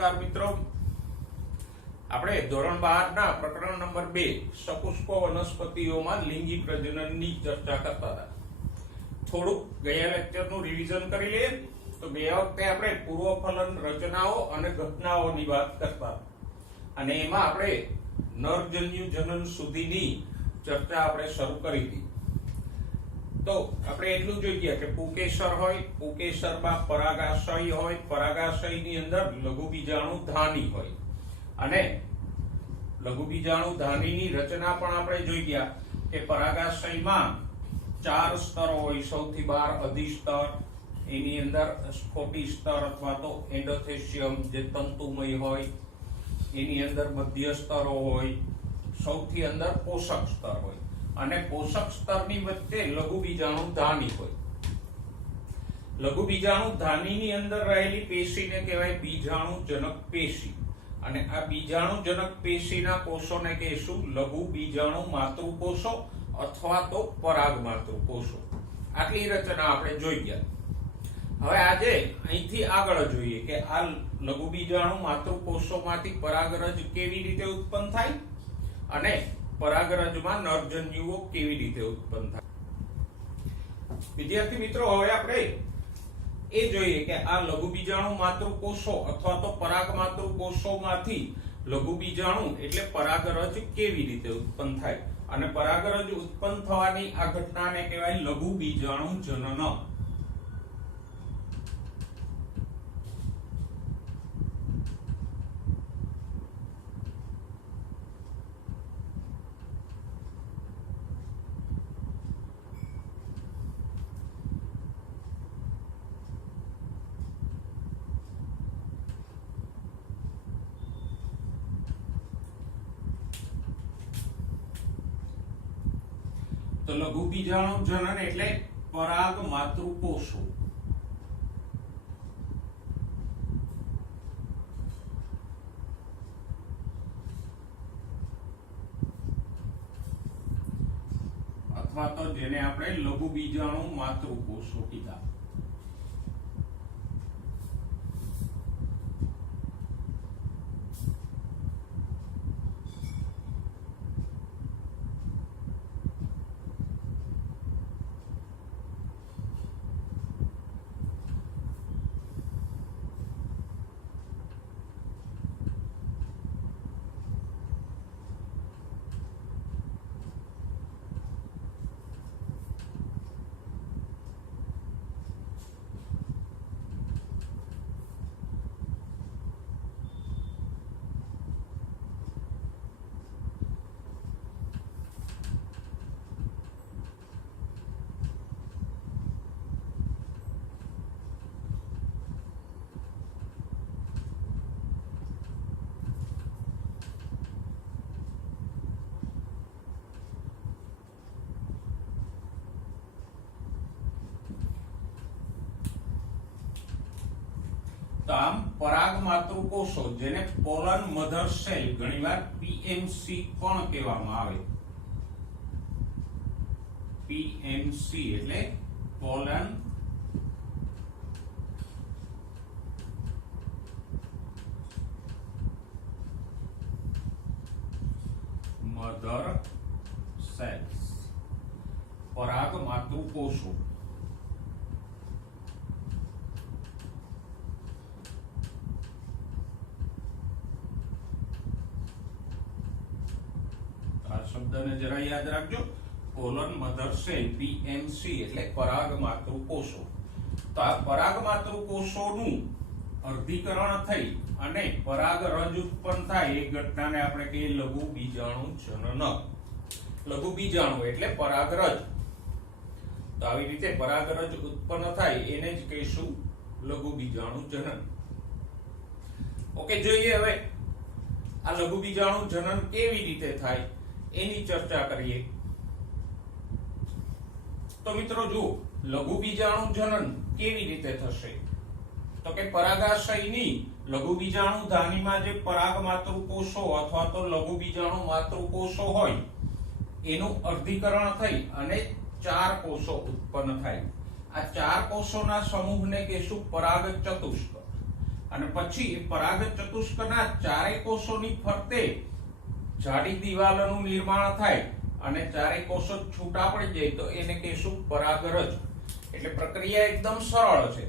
નમસ્કાર મિત્રો, આપણે ધોરણ 12 ના પ્રકરણ નંબર 2 સપુષ્પ વનસ્પતિઓમાં લિંગી પ્રજનનની ચર્ચા કરતા હતા. થોડુંક ગયા લેક્ચરનું રિવિઝન કરી લઈએ તો ગયા વખતે આપણે પૂર્વફલન રચનાઓ અને ઘટનાઓની વાત કરતા અને એમાં આપણે નરજન્યુ જનન સુધીની ચર્ચા આપણે શરૂ કરી હતી. તો આપણે એટલું જોઈ ગયા કે પુકેસર હોય, પુકેસરમાં પરાગાશય હોય, પરાગાશયની અંદર લઘુબીજાણુ ધાની હોય અને લઘુબીજાણુ ધાનીની રચના પણ આપણે જોઈ ગયા કે પરાગાશયમાં 4 સ્તર હોય. સૌથી બહાર અધિસ્તર, એની અંદર સ્ફોટી સ્તર અથવા તો એન્ડોથેશિયમ જે તંતુમય હોય, એની અંદર મધ્ય સ્તરો હોય, સૌથી અંદર પોષક સ્તર હોય અને પોષક સ્તરની વચ્ચે લઘુબીજાણુ ધાની હોય. લઘુબીજાણુ ધાનીની અંદર રહેલી પેશીને કહેવાય બીજાણુજનક પેશી અને આ બીજાણુજનક પેશીના કોષોને કહેશું લઘુબીજાણુ માતૃકોષો અથવા તો પરાગ માતૃકોષો. આટલી રચના આપણે જોઈ ગયા. હવે આજે અહીંથી આગળ જોઈએ કે આ લઘુબીજાણુ માતૃકોષોમાંથી પરાગરજ કેવી રીતે ઉત્પન્ન થાય અને પરાગરજમાં નરજન્યુઓ કેવી રીતે ઉત્પન્ન થાય. વિદ્યાર્થી મિત્રો, હવે આપણે એ જોઈએ કે આ લઘુબીજાણુ માતૃકોષો અથવા તો પરાગ માતૃકોષોમાંથી લઘુબીજાણુ એટલે પરાગરજ કેવી રીતે ઉત્પન્ન થાય અને પરાગરજ ઉત્પન્ન થવાની આ ઘટનાને કહેવાય લઘુબીજાણુ જનન. તો લઘુબીજાણુ જનન એટલે પરાગ માતૃકોષો. અથવા તો જેને આપણે લઘુબીજાણુ માતૃકોષો કીધા. આમ પરાગ માતૃકોષો જેને પોલન મધર સેલ ઘણીવાર પીએમસી પણ કહેવામાં આવે. પીએમસી એટલે પોલન મધર સેલ્સ, પરાગ માતૃકોષો. શબ્દને જરા યાદ રાખજો. પોલન મધર સેલ પીએમસી એટલે પરાગ માતૃકોષો. તો આ પરાગ માતૃકોષોનું અર્ધીકરણ થઈ અને પરાગરજ ઉત્પન્ન થાય એ ઘટનાને આપણે કહીએ લઘુબીજાણુ જનન. લઘુબીજાણુ એટલે પરાગરજ. તો આવી રીતે પરાગરજ ઉત્પન્ન થાય એને જ કહીશું લઘુબીજાણુ જનન. ઓકે, જોઈએ હવે આ લઘુબીજાણુ જનન કેવી રીતે થાય એની ચર્ચા કરીએ. તો મિત્રો જુઓ, લઘુબીજાણુ જનન કેવી રીતે થશે તો કે પરાગાશયની લઘુબીજાણુ ધાનીમાં જે પરાગ માતૃકોષો અથવા તો લઘુબીજાણુ માતૃકોષો હોય એનું અર્ધીકરણ થઈ અને 4 કોષો ઉત્પન્ન થાય. આ 4 કોષોના સમૂહને કહેશું પરાગ ચતુષ્ક. અને પછી પરાગ ચતુષ્કના ચારે કોષોની ફરતે જાડી દિવાલોનું નિર્માણ થાય અને ચારે કોષો છૂટા પડી જાય તો એને કહેશું પરાગરજ. એટલે પ્રક્રિયા એકદમ સરળ છે.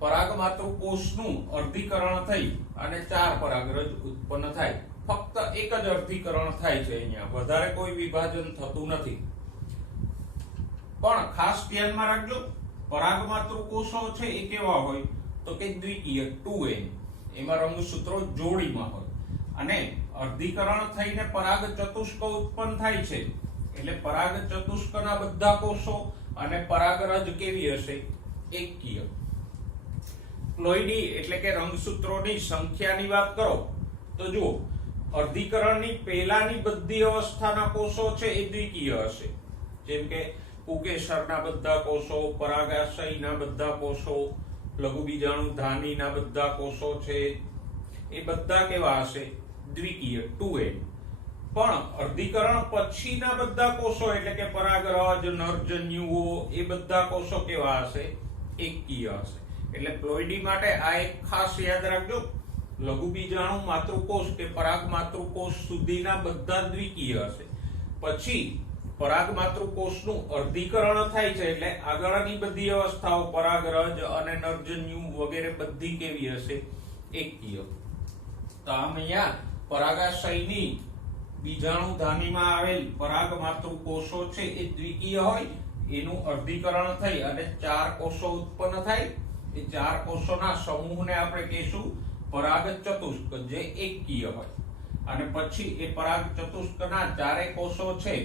પરાગમાતૃ કોષનું અર્ધીકરણ થઈ અને 4 પરાગરજ ઉત્પન્ન થાય. ફક્ત એક જ અર્ધીકરણ થાય છે, અહીંયા વધારે કોઈ વિભાજન થતું નથી. પણ ખાસ ધ્યાનમાં રાખજો, પરાગમાતૃ કોષો છે એ કેવા હોય તો કે દ્વિકીય 2n, એમાં રંગસૂત્રો જોડીમાં હોય અને અર્ધીકરણ થઈને પરાગ ચતુષ્ક ઉત્પન્ન થાય છે. એટલે પરાગ ચતુષ્કના બધા કોષો અને પરાગરજ કેવી હશે? એકકીય. પ્લોઇડી એટલે કે રંગસૂત્રોની સંખ્યાની વાત કરો તો જુઓ, અર્ધીકરણની પહેલાની બધી અવસ્થાના કોષો છે એ દ્વિકીય હશે. જેમ કે પુકેસરના બધા કોષો, પરાગાશયના બધા કોષો, લઘુબીજાણુ ધાનીના બધા કોષો છે એ બધા કેવા હશે? દ્વિકીય 2n. પણ અર્ધીકરણ પછીના બધા કોષો એટલે કે પરાગરજ, નરજન્યુઓ એ બધા કોષો કેવા હશે? એકકીય હશે. એટલે પ્લોઇડી માટે આ એક ખાસ યાદ રાખજો, લઘુબીજાણુ માતૃકોષ કે પરાગ માતૃકોષ સુધીના બધા દ્વિકીય હશે. પછી પરાગ માતૃકોષનું અર્ધીકરણ થાય છે એટલે આગળની બધી અવસ્થાઓ પરાગરજ અને નરજન્યુ વગેરે બધી કેવી હશે? એકકીય. તો આમ અહીંયા પરાગાશયની બીજાણુ ધાનીમાં આવેલ પરાગ માતૃકોષો છે એ દ્વિકીય હોય, એનું અર્ધીકરણ થઈ અને 4 કોષો ઉત્પન્ન થાય. એ 4 કોષોના સમૂહને આપણે કહીશું પરાગ ચતુષ્ક, જે એકકીય હોય. અને પછી એ પરાગ ચતુષ્કના ચારે કોષો છે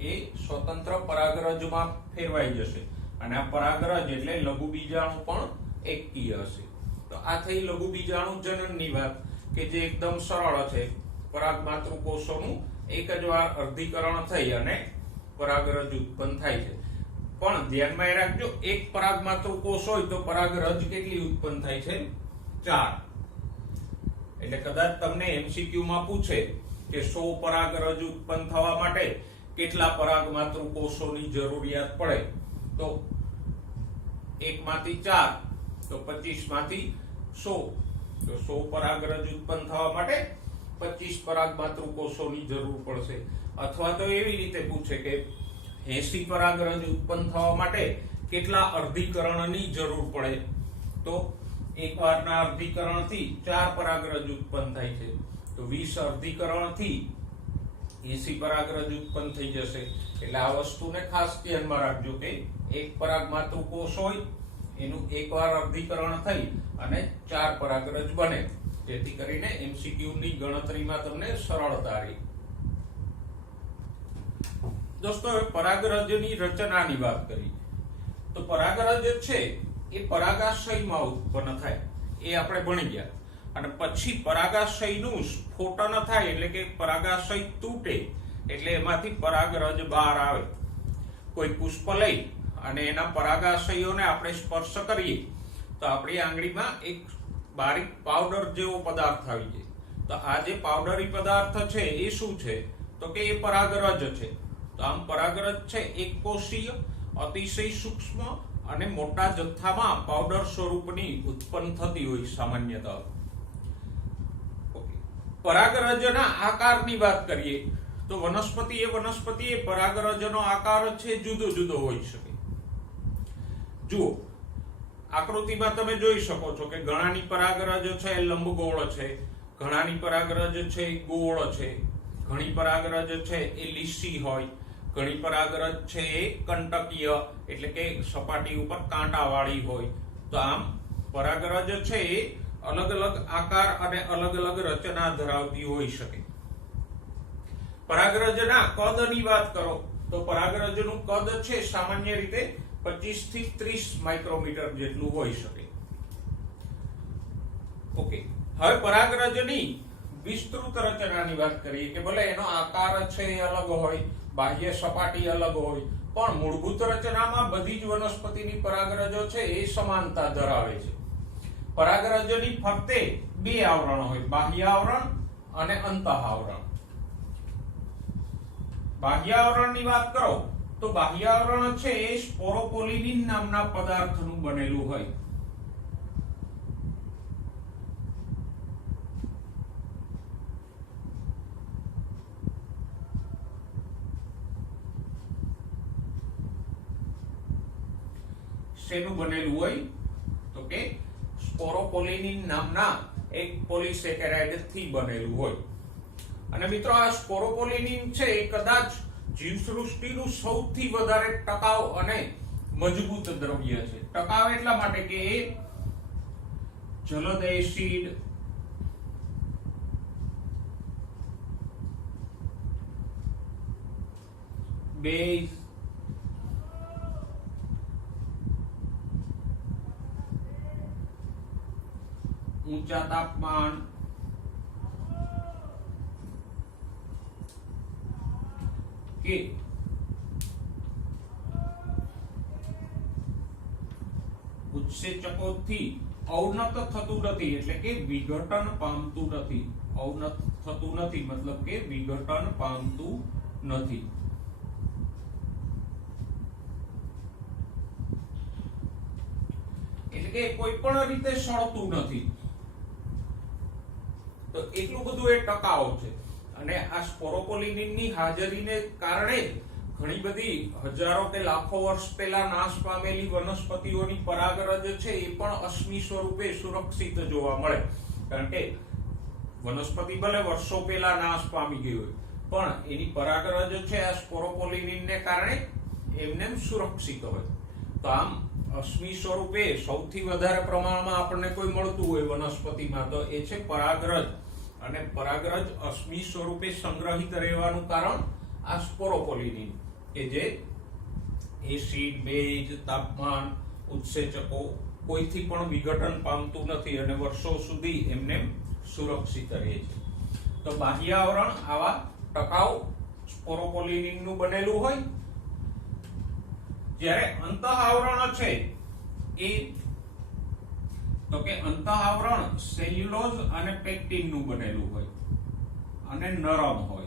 એ સ્વતંત્ર પરાગરજમાં ફેરવાઈ જશે અને આ પરાગરજ એટલે લઘુબીજાણુ પણ એકકીય હશે. તો આ થઈ લઘુબીજાણુ જનનની વાત કે જે એકદમ સરળ છે. પરાગ માતૃકોષોનું એક જ વાર અર્ધીકરણ થઈ અને પરાગરજ ઉત્પન્ન થાય છે. પણ ધ્યાનમાં રાખજો, એક પરાગ માતૃકોષ હોય તો પરાગરજ કેટલી ઉત્પન્ન થાય છે? 4. એટલે કદાચ તમને MCQ માં પૂછે કે 100 પરાગરજ ઉત્પન્ન થવા માટે કેટલા પરાગ માતૃકોષોની જરૂરિયાત પડે, તો 1 માંથી 4 તો 25 માંથી 100. તો 100 પરાગરજ ઉત્પન્ન થવા માટે 25 પરાગ માતૃકોષોની જરૂર પડશે. અથવા તો એવી રીતે પૂછે કે 80 પરાગરજ ઉત્પન્ન થવા માટે કેટલા અર્ધીકરણની જરૂર પડે, તો એકવારના અર્ધીકરણથી 4 પરાગરજ ઉત્પન્ન થાય છે. તો 20 અર્ધીકરણથી 80 પરાગરજ ઉત્પન્ન થઈ જશે. એટલે આ વસ્તુને ખાસ ધ્યાનમાં રાખજો કે એક પરાગ માતૃકોષ હોય એનું એકવાર અર્ધીકરણ થઈ અને 4 પરાગરજ બને, જેથી કરીને MCQ ની ગણતરીમાં તમને સરળતા રહે. દોસ્તો, હવે પરાગરજની રચનાની વાત કરી તો પરાગરજ છે એ પરાગાશયમાં ઉત્પન્ન થાય એ આપણે ભણી ગયા. અને પછી પરાગાશયનું સ્ફોટન થાય એટલે કે પરાગાશય તૂટે એટલે એમાંથી પરાગરજ બહાર આવે. કોઈ પુષ્પ લઈ અને એના પરાગાશયોને આપણે સ્પર્શ કરીએ તો આપણી આંગળીમાં એક બારીક પાવડર જેવો પદાર્થ આવી જાય. તો આ જે પાવડરી પદાર્થ છે એ શું છે તો કે એ પરાગરજ છે. તો આમ પરાગરજ છે એક કોષીય, અતિશય સૂક્ષ્મ અને મોટા જથ્થામાં પાવડર સ્વરૂપની ઉત્પન્ન થતી હોય સામાન્યતઃ. પરાગરજના આકારની વાત કરીએ તો વનસ્પતિ એ પરાગરજનો આકાર છે જુદો જુદો હોઈ શકે. જુઓ, આકૃતિમાં તમે જોઈ શકો છો કે ઘણાની પરાગરજ છે લંબગોળ છે, ઘણાની પરાગરજ છે ગોળ છે, ઘણી પરાગરજ છે એ લીસી હોય, ઘણી પરાગરજ છે એ કંટકીય એટલે કે સપાટી ઉપર કાંટાવાળી હોય. તો આમ પરાગરજ છે એ અલગ અલગ આકાર અને અલગ અલગ રચના ધરાવતી હોઈ શકે. પરાગરજના કદની વાત કરો તો પરાગરજનું કદ છે સામાન્ય રીતે 25 થી 30 માઇક્રોમીટર જેટલું હોઈ શકે. ઓકે, હવે પરાગરજની વિસ્તૃત રચનાની વાત કરીએ કે ભલે એનો આકાર છે એ અલગ હોય, બાહ્ય સપાટી અલગ હોય, પણ મૂળભૂત રચનામાં બધી જ વનસ્પતિની પરાગરજો છે એ સમાનતા ધરાવે છે. પરાગરજની ફરતે 2 આવરણ હોય, બાહ્ય આવરણ અને અંતઃ આવરણ. બાહ્ય આવરણની વાત કરો તો બાહ્ય આવરણ છે એ સ્પોરોપોલિનિન નામના પદાર્થનું બનેલું હોય. શેનું બનેલું હોય તો કે સ્પોરોપોલિનિન નામના એક પોલિસેકેરાઇડ થી બનેલું હોય. અને મિત્રો આ સ્પોરોપોલિનિન છે એ કદાચ જીવસૃષ્ટિનું સૌથી વધારે ટકાઉ અને મજબૂત દ્રવ્ય છે. ટકાઉ એટલા માટે કે એ જલદ એસિડ, બેઝ, ઊંચા તાપમાન, કે ઉત્સેચકોથી અવનત થતું નથી, એટલે કે વિઘટન પામતું નથી. અવનત થતું નથી મતલબ કે વિઘટન પામતું નથી. એટલે કે કોઈ પણ રીતે સળતું નથી. તો એટલું બધું એ ટકાઉ છે. અને આ સ્પોરોપોલિનિનની હાજરીને કારણે ઘણી બધી હજારો કે લાખો વર્ષ પહેલા નાશ પામેલી વનસ્પતિઓની પરાગરજ છે એ પણ અશ્મિ સ્વરૂપે સુરક્ષિત જોવા મળે. કારણ કે વનસ્પતિ ભલે વર્ષો પહેલા નાશ પામી ગઈ હોય પણ એની પરાગરજ છે આ સ્પોરોપોલિનિનને કારણે એમને સુરક્ષિત હોય. તો આમ અશ્મિ સ્વરૂપે સૌથી વધારે પ્રમાણમાં આપણને કોઈ મળતું હોય વનસ્પતિમાં તો એ છે પરાગરજ. અને પરાગરજ અશ્મિ સ્વરૂપે સંગ્રહિત રહેવાનું કારણ આ સ્પોરોપોલિનિન કે જે એસિડ, બેઝ, તાપમાન, ઉત્સેચકો કોઈથી પણ વિઘટન પામતું નથી અને વર્ષો સુધી એમને સુરક્ષિત રહે છે. તો બાહ્ય આવરણ આવા ટકાઉ સ્પોરોપોલિનિનનું બનેલું હોય, જ્યારે અંતઃ આવરણ છે એ તો કે અંતઃ આવરણ સેલ્યુલોઝ અને પેક્ટિન નું બનેલું હોય અને નરમ હોય.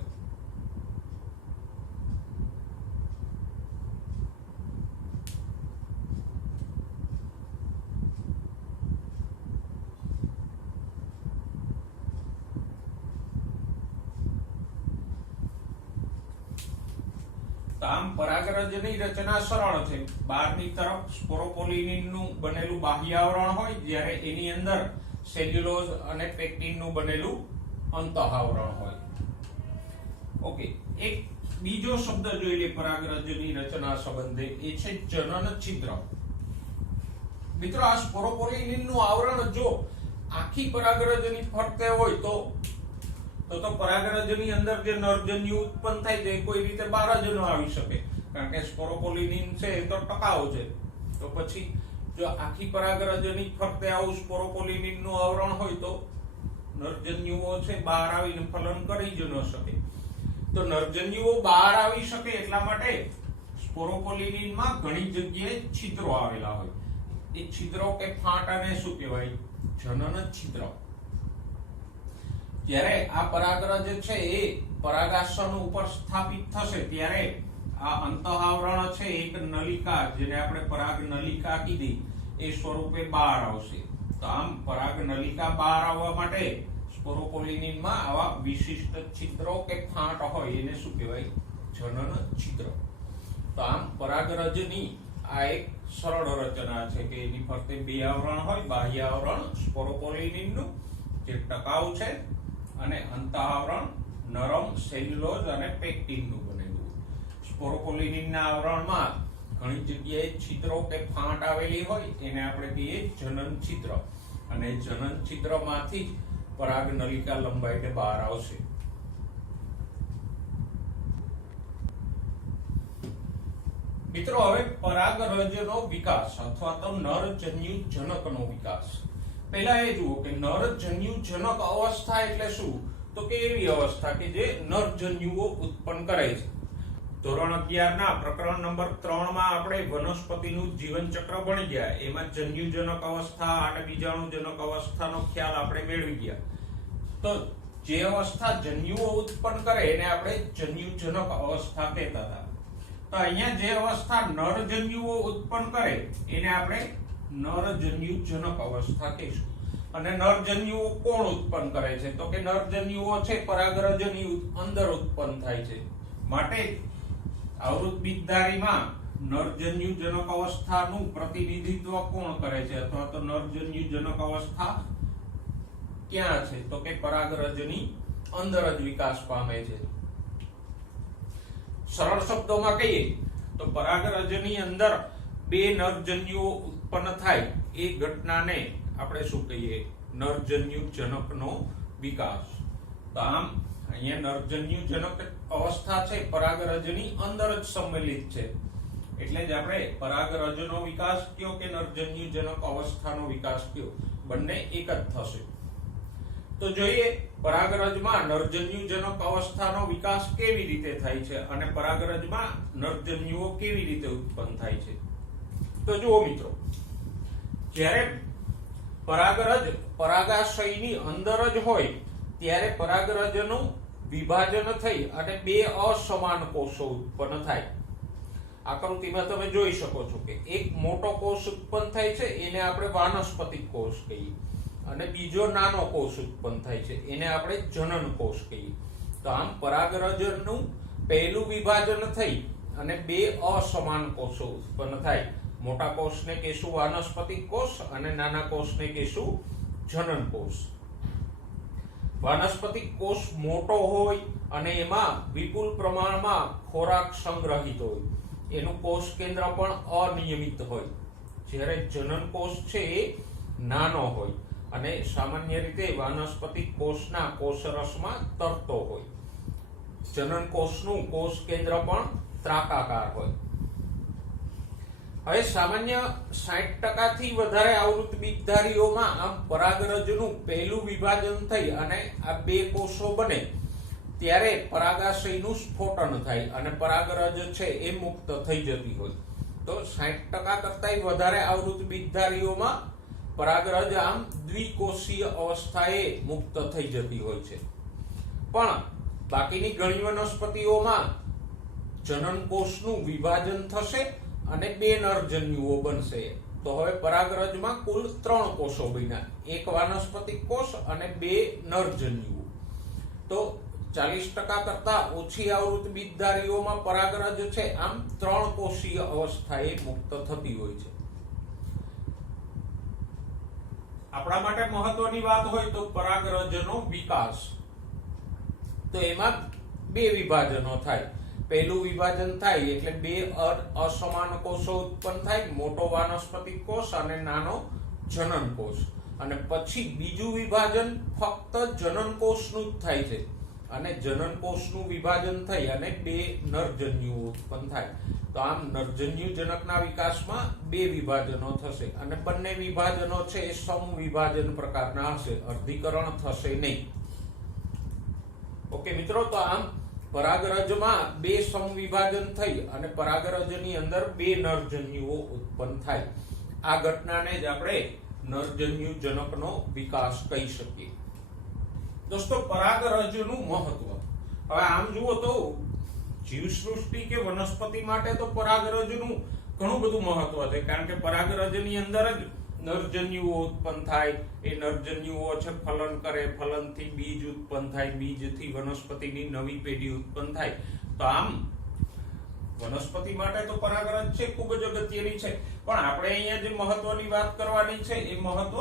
આમ પરાગરજની રચના સરળ છે. બહારની તરફ સ્પોરોપોલિનિન નું બનેલું બાહ્ય આવરણ હોય, જ્યારે એની અંદર સેલ્યુલોઝ અને પેક્ટિન નું બનેલું અંતઃ આવરણ હોય. ઓકે, એક બીજો શબ્દ જોઈ લે પરાગરજની રચના સંબંધે, એ છે જનન છિદ્ર. મિત્રો આ સ્પોરોપોલિનિન નું આવરણ જો આખી પરાગરજની ફરતે હોય તો પરાગરજની અંદર જે નરજન્યુ ઉત્પન્ન થાય છે કોઈ રીતે બહાર જ ન આવી શકે, કારણ કે સ્પોરોપોલિનિન છે એ તો ટકાઉ છે. તો પછી જો આખી પરાગરજની ફરતે આવું સ્પોરોપોલિનિન નું આવરણ હોય તો નરજન્યુઓ છે બહાર આવીને ફલન કરી જ ન શકે. તો નરજન્યુઓ બહાર આવી શકે એટલા માટે સ્પોરોપોલિનિનમાં ઘણી જગ્યાએ છિદ્રો આવેલા હોય. એ છિદ્રો કે ફાંટાને શું કહેવાય? જનન છિદ્ર. જ્યારે આ પરાગરજ છે એ પરાગાસન ઉપર સ્થાપિત થશે ત્યારે આ અંતઃ આવરણ છે એક નલિકા, જેને આપણે પરાગ નલિકા કીધી, એ સ્વરૂપે બહાર આવશે. તો આમ પરાગ નલિકા બહાર આવવા માટે સ્પોરોપોલિનિનમાં આવા વિશિષ્ટ છિદ્રો કે ફાંટ હોય એને શું કહેવાય? જનન છિદ્ર. તો આમ પરાગરજની આ એક સરળ રચના છે કે એની ફરતે બે આવરણ હોય, બાહ્ય આવરણ સ્પોરોપોલિનિનનું જે ટકાઉ છે અને અંતઃ આવરણ નરમ સેલ્યુલોઝ અને પેક્ટિનનું બનેલું. સ્પોરોપોલિનિનના આવરણમાં ઘણી જગ્યાએ છિદ્રો કે ફાંટ આવેલી હોય એને આપણે કહીએ જનન છિદ્ર. અને જનન છિદ્રમાંથી જ પરાગ નલિકા લંબાઈને બહાર આવશે. મિત્રો હવે પરાગરજનો વિકાસ અથવા તો નરજન્યુ જનકનો વિકાસ. પહેલા એ જુઓ કે નરજન્યુ જનક અવસ્થા એટલે શું? તો કે એવી અવસ્થા કે જે નરજન્યુઓ ઉત્પન્ન કરે છે. ધોરણ 11 ના પ્રકરણ નંબર 3 માં આપણે વનસ્પતિનું જીવન ચક્ર ભણી ગયા. એમાં જન્યુજનક અવસ્થા અને બીજાણુજનક અવસ્થાનો ખ્યાલ આપણે મેળવી ગયા. તો જે અવસ્થા જન્યુઓ ઉત્પન્ન કરે એને આપણે જન્યુજનક અવસ્થા કહેતા હતા. તો અહીંયા જે અવસ્થા નરજન્યુઓ ઉત્પન્ન કરે એને આપણે નરજન્યુજનક અવસ્થા કહીશું. અને નરજન્યુઓ કોણ ઉત્પન્ન કરે છે? તો કે નરજન્યુઓ છે પરાગરજની અંદર ઉત્પન્ન થાય છે. માટે આવૃત બીજધારીમાં નરજન્યુજનક અવસ્થાનું પ્રતિનિધિત્વ કોણ કરે છે, અથવા તો નરજન્યુજનક અવસ્થા ક્યાં છે, તો કે પરાગરજની અંદર જ વિકાસ પામે છે. સરળ શબ્દોમાં કહીએ તો પરાગરજની અંદર બે નરજન્યુઓ ઉત્પન્ન થાય એ ઘટનાને આપણે શું કહીએ, નરજન્યુજનકનો વિકાસ. તો આમ અહીંયા નરજન્યુજનક અવસ્થા છે પરાગરજની અંદર જ સંમેલિત છે, એટલે જ આપણે પરાગરજનો વિકાસ કયો કે નરજન્યુજનક અવસ્થાનો વિકાસ કયો, બંને એક જ થશે. તો જોઈએ પરાગરજમાં નરજન્યુજનક અવસ્થાનો વિકાસ કેવી રીતે થાય છે અને પરાગરજમાં નરજન્યુઓ કેવી રીતે ઉત્પન્ન થાય છે. તો જુઓ મિત્રો, જ્યારે પરાગરજ પરાગાશયની અંદર જ હોય ત્યારે પરાગરજનું વિભાજન થઈ અને બે અસમાન કોષો ઉત્પન્ન થાય. આકૃતિમાં તમે જોઈ શકો છો કે એક મોટો કોષ ઉત્પન્ન થાય છે, એને આપણે વાનસ્પતિક કોષ કહીએ, અને બીજો નાનો કોષ ઉત્પન્ન થાય છે, એને આપણે જનન કોષ કહીએ. તો આમ પરાગરજનું પહેલું વિભાજન થઈ અને બે અસમાન કોષો ઉત્પન્ન થાય. મોટા કોષને કહેશું વાનસ્પતિક કોષ અને નાના કોષને કહેશું જનન કોષ. વાનસ્પતિક કોષ મોટો હોય અને એમાં વિપુલ પ્રમાણમાં ખોરાક સંગ્રહિત હોય, એનું કોષ કેન્દ્ર પણ અનિયમિત હોય. જ્યારે જનન કોષ છે એ નાનો હોય અને સામાન્ય રીતે વાનસ્પતિક કોષના કોષરસમાં તરતો હોય. જનન કોષનું કોષ કેન્દ્ર પણ ત્રાકાકાર હોય. હવે સામાન્ય 60% થી વધારે આવૃત બીજધારીઓમાં આમ પરાગરજનું પહેલું વિભાજન થઈ અને આ બે કોષો બને ત્યારે પરાગાશયનું સ્ફોટન થાય અને પરાગરજ છે એ મુક્ત થઈ જતી હોય. તો 60% કરતાંય વધારે આવૃત બીજધારીઓમાં પરાગરજ આમ દ્વિકોષીય અવસ્થાએ મુક્ત થઈ જતી હોય છે. પણ બાકીની ઘણી વનસ્પતિઓમાં જનન કોષનું વિભાજન થશે અને બે નરજન્યુઓ બનશે. તો હવે પરાગરજમાં કુલ 3 કોષો બન્યા, એક વાનસ્પતિક કોષ અને બે નરજન્યુઓ. તો 40% કરતા ઓછી આવૃત બીજધારીઓમાં પરાગરજ છે આમ 3 કોષીય અવસ્થાએ મુક્ત થતી હોય છે. આપણા માટે મહત્વની વાત હોય તો પરાગરજનો વિકાસ, તો એમાં બે વિભાજનો થાય. પહેલું વિભાજન થાય એટલે બે અસમાન કોષો ઉત્પન્ન થાય, મોટો વાનસ્પતિક કોષ અને નાનો જનન કોષ. અને પછી બીજું વિભાજન ફક્ત જનન કોષનું જ થાય છે અને જનન કોષનું વિભાજન થઈ અને બે નરજન્યુઓ ઉત્પન્ન થાય. તો આમ નરજન્યુજનકના વિકાસમાં બે વિભાજનો થશે અને બંને વિભાજનો છે એ સમવિભાજન પ્રકારના હશે, અર્ધીકરણ થશે નહીં. ઓકે મિત્રો, તો આમ પરાગરજમાં બે સમવિભાજન થઈ અને પરાગરજની અંદર બે નરજન્યુઓ ઉત્પન્ન થાય. આ ઘટનાને જ આપણે નરજન્યુજનકનો વિકાસ કહી શકીએ. દોસ્તો, પરાગરજનું મહત્વ હવે આમ જુઓ તો જીવસૃષ્ટિ કે વનસ્પતિ માટે તો પરાગરજનું ઘણું બધું મહત્વ છે, કારણ કે પરાગરજની અંદર જ નરજન્યુઓ ઉત્પન્ન થાય. એ નરજન્યુઓ છે ફલન કરે, ફલનથી બીજ ઉત્પન્ન થાય, બીજથી વનસ્પતિની નવી પેઢી ઉત્પન્ન થાય. તો આમ વનસ્પતિ માટે તો પરાગરજ છે ખૂબ જ અગત્યની છે. પણ આપણે અહીંયા જે મહત્વની વાત કરવાની છે એ મહત્વ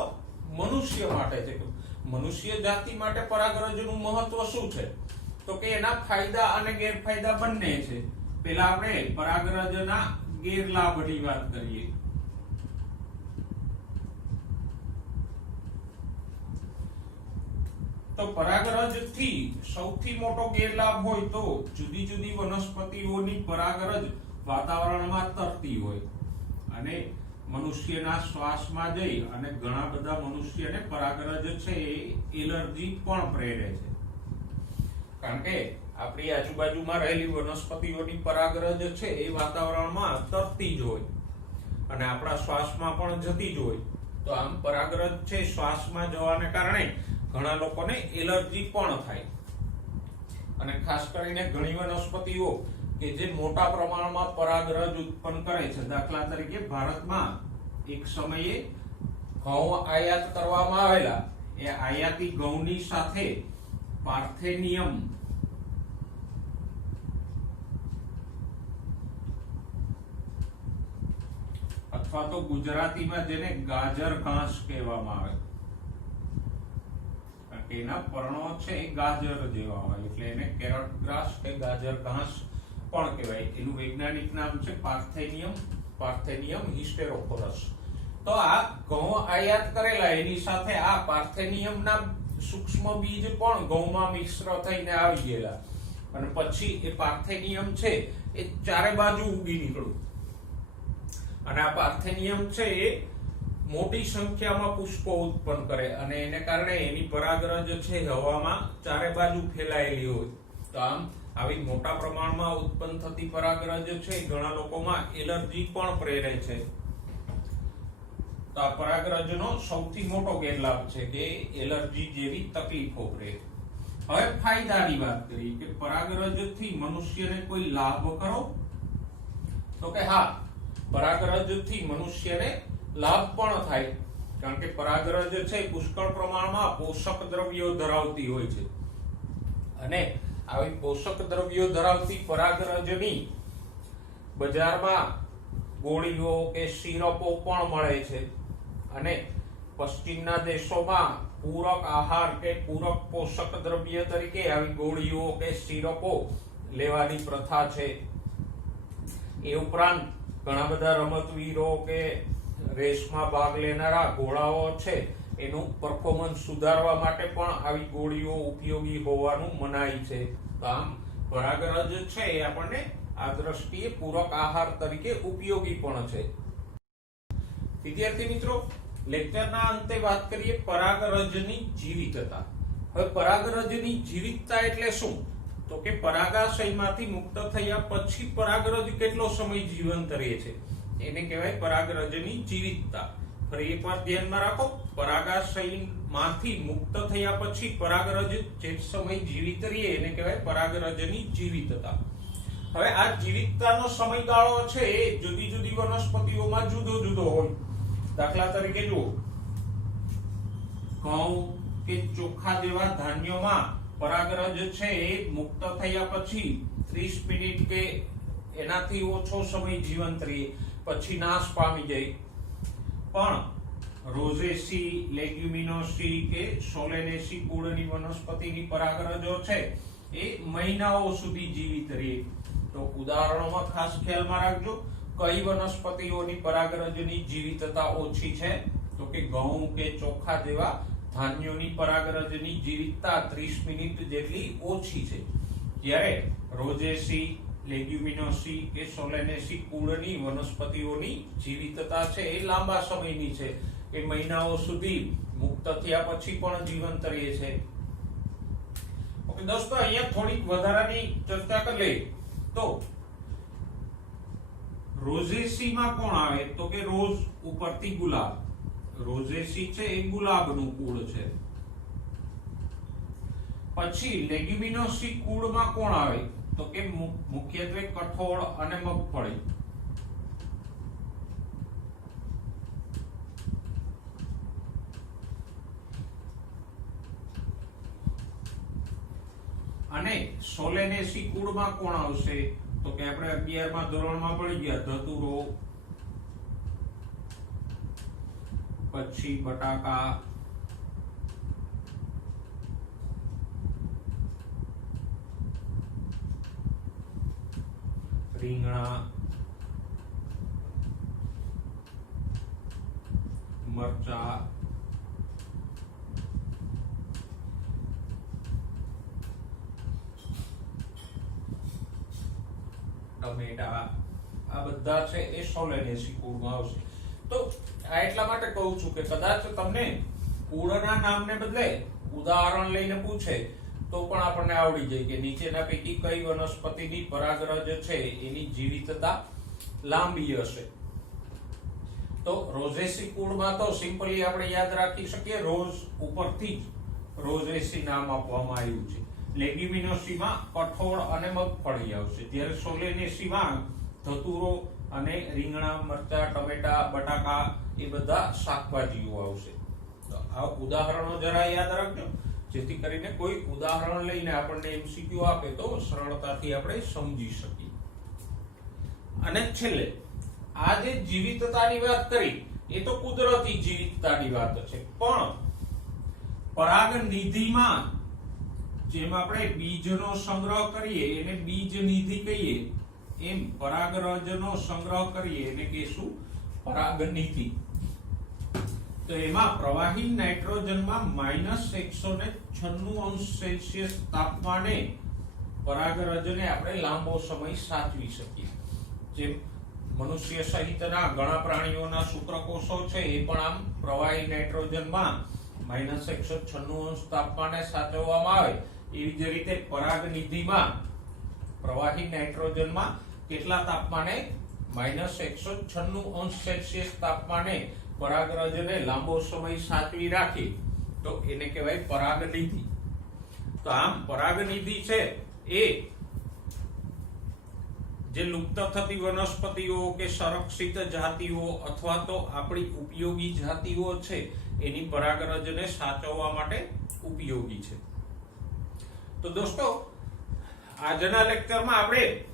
મનુષ્ય માટે છે. મનુષ્ય જાતિ માટે પરાગરજનું મહત્વ શું છે, તો કે એના ફાયદા અને ગેરફાયદા બંને છે. પહેલા આપણે પરાગરજના ગેરલાભની વાત કરીએ. તો પરાગરજથી સૌથી મોટો ગેરલાભ હોય તો જુદી જુદી વનસ્પતિઓની પરાગરજ વાતાવરણમાં તરતી હોય અને મનુષ્યના શ્વાસમાં જઈ અને ઘણા બધા મનુષ્યને પરાગરજ છે એ એલર્જી પણ પ્રેરે છે. કારણ કે આપણી આજુબાજુમાં રહેલી વનસ્પતિઓની પરાગરજ છે એ વાતાવરણમાં તરતી જ હોય અને આપણા શ્વાસમાં પણ જતી જ હોય. તો આમ પરાગરજ છે શ્વાસમાં જવાને કારણે ઘણા લોકોને એલર્જી પણ થાય. અને ખાસ કરીને ઘણી વનસ્પતિઓ કે જે મોટા પ્રમાણમાં પરાગરજ ઉત્પન્ન કરે છે, દાખલા તરીકે ભારતમાં એક સમયે ઘઉં આયાત કરવામાં આવેલા, એ આયાતી ઘઉંની સાથે પાર્થેનિયમ અથવા તો ગુજરાતીમાં જેને ગાજર ઘાસ કહેવામાં આવે, કારણ કે એના પર્ણો છે એ ગાજર જેવા હોય એટલે એને કેરટ ગ્રાસ કે ગાજર ઘાસ પણ કહેવાય. એનું વૈજ્ઞાનિક નામ છે પાર્થેનિયમ હિસ્ટેરોફોરસ. તો આ ઘઉં આયાત કરેલા એની સાથે આ પાર્થેનિયમના સૂક્ષ્મ બીજ પણ ઘઉંમાં મિશ્ર થઈને આવી ગયેલા અને પછી એ પાર્થેનિયમ છે એ ચારે બાજુ ઉગી નીકળ્યું અને આ પાર્થેનિયમ છે એ મોટી સંખ્યામાં પુષ્પો ઉત્પન્ન કરે અને એને કારણે એની પરાગરજ છે હવામાં ચારે બાજુ ફેલાયેલી હોય. તો આમ આવી મોટા પ્રમાણમાં ઉત્પન્ન થતી પરાગરજ છે ઘણા લોકોમાં એલર્જી પણ પ્રેરે છે. તો આ પરાગરજનો સૌથી મોટો ગેરલાભ છે કે એલર્જી જેવી તકલીફો પ્રેરે. હવે ફાયદાની વાત કરીએ કે પરાગરજથી મનુષ્યને કોઈ લાભ કરો, તો કે હા, પરાગરજથી મનુષ્યને લાભ પણ થાય, કારણ કે પરાગરજ છે પુષ્કળ પ્રમાણમાં પોષક દ્રવ્યો ધરાવતી હોય છે અને આવી પોષક દ્રવ્યો ધરાવતી પરાગરજની બજારમાં ગોળીઓ કે સિરપો પણ મળે છે અને પશ્ચિમના દેશોમાં પૂરક આહાર કે પૂરક પોષક દ્રવ્ય તરીકે આવી ગોળીઓ કે સિરપો લેવાની પ્રથા છે. એ ઉપરાંત ઘણા બધા રમતવીરો કે રેસમાં ભાગ લેનારા ઘોડાઓ છે એનું પરફોર્મન્સ સુધારવા માટે પણ આવી ગોળીઓ ઉપયોગી હોવાનું મનાય છે. આમ પરાગરજ છે એ આપણને આ દ્રષ્ટિએ પૂરક આહાર તરીકે ઉપયોગી પણ છે. વિદ્યાર્થી મિત્રો, લેક્ચરના અંતે વાત કરીએ પરાગરજની જીવિતતા. હવે પરાગરજની જીવિતતા એટલે શું? તો કે પરાગાશયમાંથી મુક્ત થયા પછી પરાગરજ કેટલો સમય જીવંત રહે છે એને કહેવાય પરાગરજની જીવિતતા. ફરી એકવાર ધ્યાનમાં રાખો, પરાગાશયમાંથી મુક્ત થયા પછી પરાગરજ જે સમય જીવિત રહે એને કહેવાય પરાગરજની જીવિતતા. હવે આ જીવિતતાનો સમયગાળો છે એ જુદી જુદી વનસ્પતિઓમાં જુદો જુદો હોય. દાખલા તરીકે જુઓ, ઘઉં કે ચોખા જેવા ધાન્યોમાં પરાગરજ છે એ મુક્ત થયા પછી 30 મિનિટ કે એનાથી ઓછો સમય જીવંત રહે પછી નાશ પામી જાય. પણ રોઝેસી, લેગ્યુમિનોસી કે સોલેનેસી કુળની વનસ્પતિની પરાગરજો છે એ મહિનાઓ સુધી જીવિત રહે. તો ઉદાહરણોમાં ખાસ ખ્યાલમાં રાખજો કઈ વનસ્પતિઓની પરાગરજની જીવિતતા ઓછી છે. તો કે ઘઉં કે ચોખા જેવા ધાન્યોની પરાગરજની જીવિતતા 30 મિનિટ જેટલી ઓછી છે, જ્યારે રોઝેસી, લેગ્યુમિનોસી કે સોલેનેસી કુળની વનસ્પતિઓની જીવિતતા છે એ લાંબા સમયની છે, એ મહિનાઓ સુધી મુક્ત થયા પછી પણ જીવંત રહે છે. ઓકે દોસ્તો, અહીંયા થોડીક વધારાની ચર્ચા કરી લઈએ. તો રોઝેસીમાં કોણ આવે? તો કે રોઝ ઉપરથી ગુલાબ. રોઝેસી છે એ ગુલાબનું કુળ છે. પછી લેગ્યુમિનોસી કુળમાં કોણ આવે? તો કે મુખ્યત્વે કઠોળ અને મગફળી. અને સોલેનેસી કુળમાં કોણ આવશે? તો કે આપણે 11મા ધોરણમાં ભણી ગયા ધતુરો, પછી બટાકા, રીંગણા, મરચા, ટમેટા, આ બધા છે એ સોલેનેસી કુળમાં આવશે. તો આ એટલા માટે કહું છું કે કદાચ તમને કુળના નામને બદલે ઉદાહરણ લઈને પૂછે તો પણ આપણને આવડી જાય કે નીચેના પૈકી કઈ વનસ્પતિની પરાગરજ છે એની જીવિતતા લાંબી હશે. તો રોઝેસી કુળમાં તો સિમ્પલી આપણે યાદ રાખી શકીએ, રોઝ ઉપરથી જ રોઝેસી નામ આપવામાં આવ્યું છે. લેગ્યુમિનોસીમાં કઠોળ અને મગફળી આવશે, જ્યારે સોલેનેસીમાં ધતુરો અને રીંગણા, મરચા, ટમેટા, બટાકા એ બધા શાકભાજીઓ આવશે. તો આ ઉદાહરણો જરા યાદ રાખજો, જેથી કરીને કોઈ ઉદાહરણ લઈને આપણને એમસીક્યુ આપે તો સરળતાથી આપણે સમજી શકીએ. અને છેલ્લે આ જે જીવિતતાની વાત કરી એ તો કુદરતી જીવિતતાની વાત છે, પણ પરાગનિધિમાં જેમ આપણે બીજનો સંગ્રહ કરીએ એને બીજ નિધિ કહીએ, એમ પરાગરજનો સંગ્રહ કરીએ એને કહીશું પરાગનિધિ. તો એમાં પ્રવાહી નાઇટ્રોજનમાં -196 તાપમાને પરાગરજને આપણે લાંબો સમય સાચવી શકીએ. જેમ મનુષ્ય સહિતના ઘણા પ્રાણીઓના શુક્રકોષો છે એ પણ આમ પ્રવાહી નાઇટ્રોજનમાં -196 તાપમાને સાચવવામાં આવે, એવી જ રીતે પરાગનિધિમાં પ્રવાહી નાઇટ્રોજનમાં કેટલા તાપમાને -196 તાપમાને પરાગરજને લાંબો સમય સાચવી રાખી તો એને કહેવાય પરાગનિધિ. તો આમ પરાગનિધિ છે એ જે લુપ્ત થતી વનસ્પતિઓ કે સંરક્ષિત જાતિઓ અથવા તો આપણી ઉપયોગી જાતિઓ છે એની પરાગરજને સાચવવા માટે ઉપયોગી છે. તો દોસ્તો, આજના લેક્ચરમાં આપણે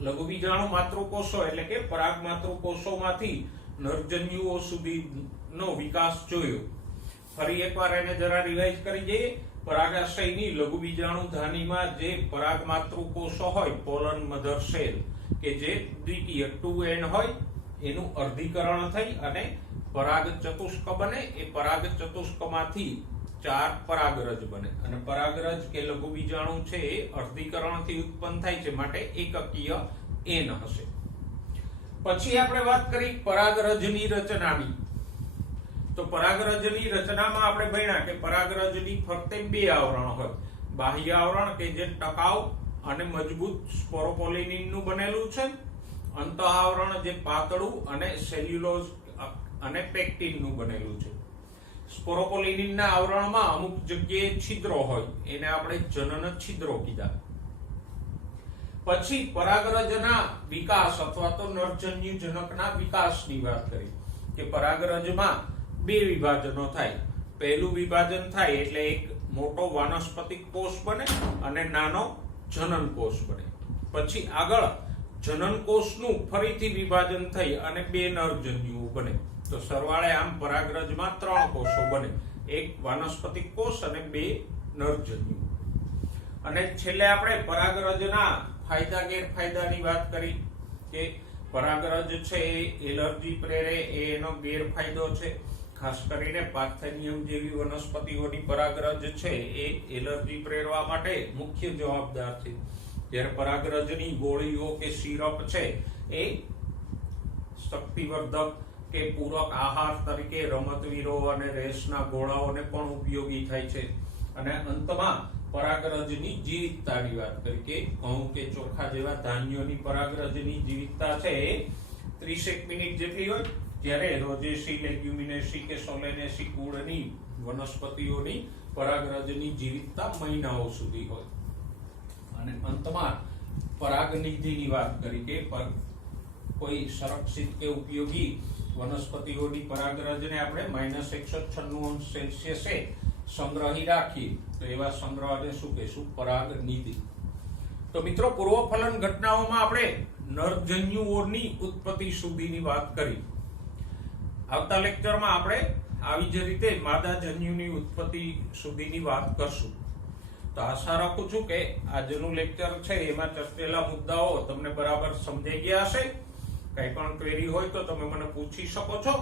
લઘુબીજાણુ માતૃકોષો એટલે કે પરાગ માતૃકોષોમાંથી નરજન્યુઓ સુધીનો વિકાસ જોયો. ફરી એકવાર એને જરા રિવાઇઝ કરી જઈએ. પરાગાશયની લઘુબીજાણુ ધાનીમાં જે પરાગ માતૃકોષો હોય, પોલન મધર સેલ કે જે દ્વિકીય 2n હોય, એનું અર્ધીકરણ થઈ અને પરાગ ચતુષ્ક બને. એ પરાગ ચતુષ્કમાંથી 4 પરાગરજ બને અને પરાગરજ કે લઘુબીજાણુ છે એ અર્ધીકરણથી ઉત્પન્ન થાય છે, માટે એકકીય n હશે. પછી આપણે વાત કરી પરાગરજની રચનાની. તો પરાગરજની રચનામાં આપણે ભણ્યા કે પરાગરજની ફરતે 2 આવરણ હોય. બાહ્ય આવરણ કે જે ટકાઉ અને મજબૂત સ્પોરોપોલિનિન નું બનેલું છે, અંત આવરણ જે પાતળું અને સેલ્યુલોઝ અને પેક્ટિન નું બનેલું છે. સ્પોરોપોલિનિન ના આવરણમાં અમુક જગ્યાએ છિદ્રો હોય, એને આપણે જનન છિદ્રો કીધા. પછી પરાગરજના વિકાસ અથવા તો નરજન્યુજનકના વિકાસની વાત કરી કે પરાગરજમાં 2 વિભાજનો થાય. પહેલું વિભાજન થાય એટલે એક મોટો વાનસ્પતિક કોષ બને અને નાનો જનન કોષ બને. પછી આગળ જનન કોષનું ફરીથી વિભાજન થઈ અને 2 નરજન્યુઓ બને. તો સરવાળે આમ પરાગરજમાં 3 કોષો બને, એક વાનસ્પતિક કોષ અને 2 નરજન્યુ. અને છેલ્લે આપણે પરાગરજના ફાયદા ગેરફાયદાની વાત કરી કે પરાગરજ છે એ એલર્જી પ્રેરે, એ એનો ગેરફાયદો છે. ખાસ કરીને પાર્થેનિયમ જેવી વનસ્પતિઓની પરાગરજ છે એ એલર્જી પ્રેરવા માટે મુખ્ય જવાબદાર છે. જ્યારે પરાગરજની ગોળીઓ કે સિરપ છે એ શક્તિવર્ધક કે પૂરક આહાર તરીકે રમતવીરો અને રેસના ઘોડાઓને પણ ઉપયોગી થાય છે. અને અંતમાં પરાગરજની જીવિતતાની વાત કરી કે ઘઉં કે ચોખા જેવા ધાન્યોની પરાગરજની જીવિતતા છે એ 30 મિનિટ જેટલી હોય, જ્યારે રોઝેસી, લેગ્યુમિનેસી કે સોલેનેસી કુળની વનસ્પતિઓની પરાગરજની જીવિતતા મહિનાઓ સુધી હોય. અને અંતમાં પરાગનિધિની વાત કરી કે કોઈ સંરક્ષિત કે ઉપયોગી વનસ્પતિઓની પરાગરજને આપણે -196 સંગ્રહી રાખી તો એવા સંગ્રહને શું કહીશું? પરાગનિધિ. તો મિત્રો, પૂર્વફલન ઘટનાઓમાં આપણે નરજન્યુઓની ઉત્પત્તિ સુધીની વાત કરી. આવતા લેક્ચરમાં આપણે આવી જ રીતે માદાજન્યુની ઉત્પત્તિ સુધીની વાત કરશું. તો આશા રાખું છું કે આજનું લેક્ચર છે એમાં ચર્ચેલા મુદ્દાઓ તમને બરાબર સમજાઈ ગયા હશે. કઈ પણ ક્વેરી હોય તો તમે મને પૂછી શકો છો.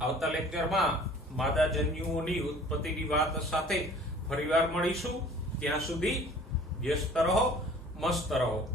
આવતા લેક્ચરમાં માદાજન્યુઓની ઉત્પત્તિની વાત સાથે ફરીવાર મળીશું. ત્યાં સુધી વ્યસ્ત રહો, મસ્ત રહો.